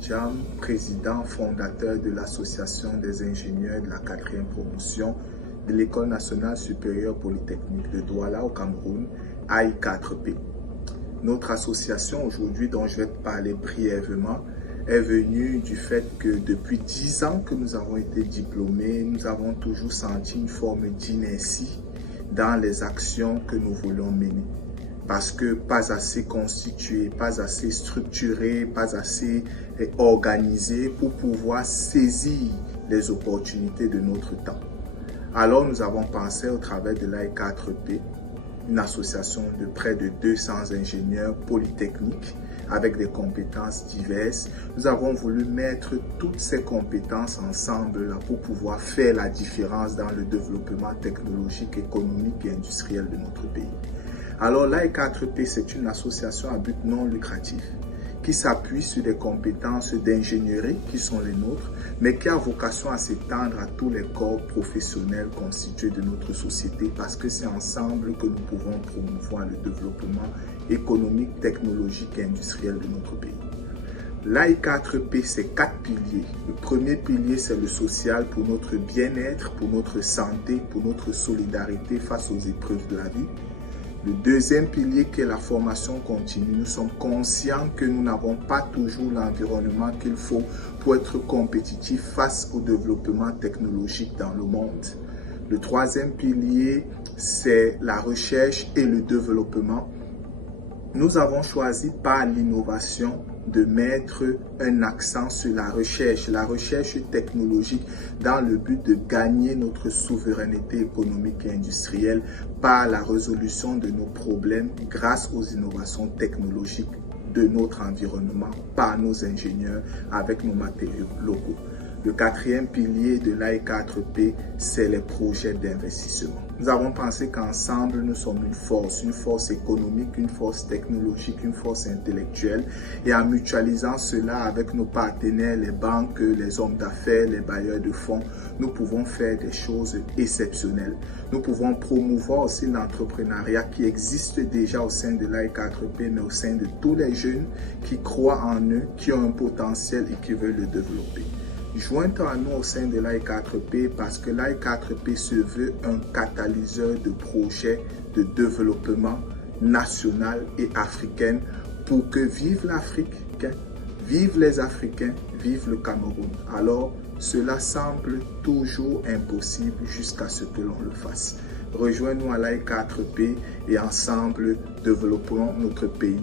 Diam, président fondateur de l'Association des ingénieurs de la 4e promotion de l'École nationale supérieure polytechnique de Douala au Cameroun, AI4P. Notre association aujourd'hui, dont je vais te parler brièvement, est venue du fait que depuis 10 ans que nous avons été diplômés, nous avons toujours senti une forme d'inertie dans les actions que nous voulons mener. Parce que pas assez constitué, pas assez structuré, pas assez organisé pour pouvoir saisir les opportunités de notre temps. Alors nous avons pensé au travers de l'AI4P, une association de près de 200 ingénieurs polytechniques avec des compétences diverses. Nous avons voulu mettre toutes ces compétences ensemble là, pour pouvoir faire la différence dans le développement technologique, économique et industriel de notre pays. Alors l'AI4P, c'est une association à but non lucratif qui s'appuie sur des compétences d'ingénierie qui sont les nôtres, mais qui a vocation à s'étendre à tous les corps professionnels constitués de notre société parce que c'est ensemble que nous pouvons promouvoir le développement économique, technologique et industriel de notre pays. L'AI4P, c'est 4 piliers. Le premier pilier, c'est le social pour notre bien-être, pour notre santé, pour notre solidarité face aux épreuves de la vie. Le deuxième pilier qui est la formation continue. Nous sommes conscients que nous n'avons pas toujours l'environnement qu'il faut pour être compétitifs face au développement technologique dans le monde. Le troisième pilier, c'est la recherche et le développement. Nous avons choisi par l'innovation de mettre un accent sur la recherche technologique dans le but de gagner notre souveraineté économique et industrielle par la résolution de nos problèmes grâce aux innovations technologiques de notre environnement par nos ingénieurs avec nos matériaux locaux. Le quatrième pilier de l'AI4P, c'est les projets d'investissement. Nous avons pensé qu'ensemble, nous sommes une force économique, une force technologique, une force intellectuelle. Et en mutualisant cela avec nos partenaires, les banques, les hommes d'affaires, les bailleurs de fonds, nous pouvons faire des choses exceptionnelles. Nous pouvons promouvoir aussi l'entrepreneuriat qui existe déjà au sein de l'AI4P, mais au sein de tous les jeunes qui croient en eux, qui ont un potentiel et qui veulent le développer. Joins-toi à nous au sein de l'AI4P parce que l'AI4P se veut un catalyseur de projets de développement national et africain pour que vive l'Afrique, vive les Africains, vive le Cameroun. Alors, cela semble toujours impossible jusqu'à ce que l'on le fasse. Rejoins-nous à l'AI4P et ensemble développons notre pays